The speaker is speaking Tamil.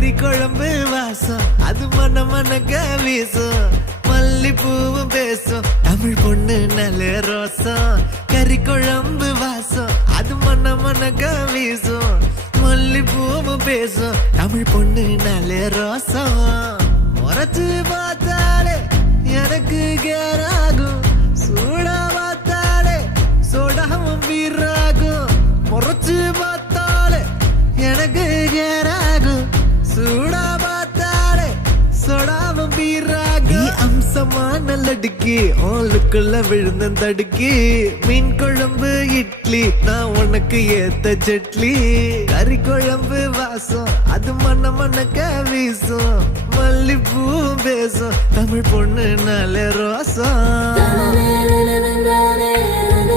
கறி குழம்பு வாசம் அது மன மனக்க வீசும் மல்லிப்பூவும் பேசும் தமிழ் பொண்ணு நல்ல ரோசம் கறி குழம்பு வாசம் அது மன மனக்க வீசும் மல்லிப்பூவும் பேசும் தமிழ் பொண்ணு நல்ல ரோசம் முறைச்சு பார்த்தாலே எனக்கு கேராகும் சூடா பார்த்தாலே சோடாவும் வீராகும் முறைச்சு பார்த்தாலே எனக்கு கேராகும் சூடா பார்த்தாலே சோடாவும் வீராகும் அம்சமான லடுக்கி ஆளுக்குள்ள விழுந்த தடுக்கி மீன் குழம்பு இட்லி நான் உனக்கு ஏத்த சட்லி கறி குழம்பு வாசம் அது மன மனக்க வீசும் மல்லிப்பூ பேசும் தமிழ் பொண்ணு நல்ல ரோசம்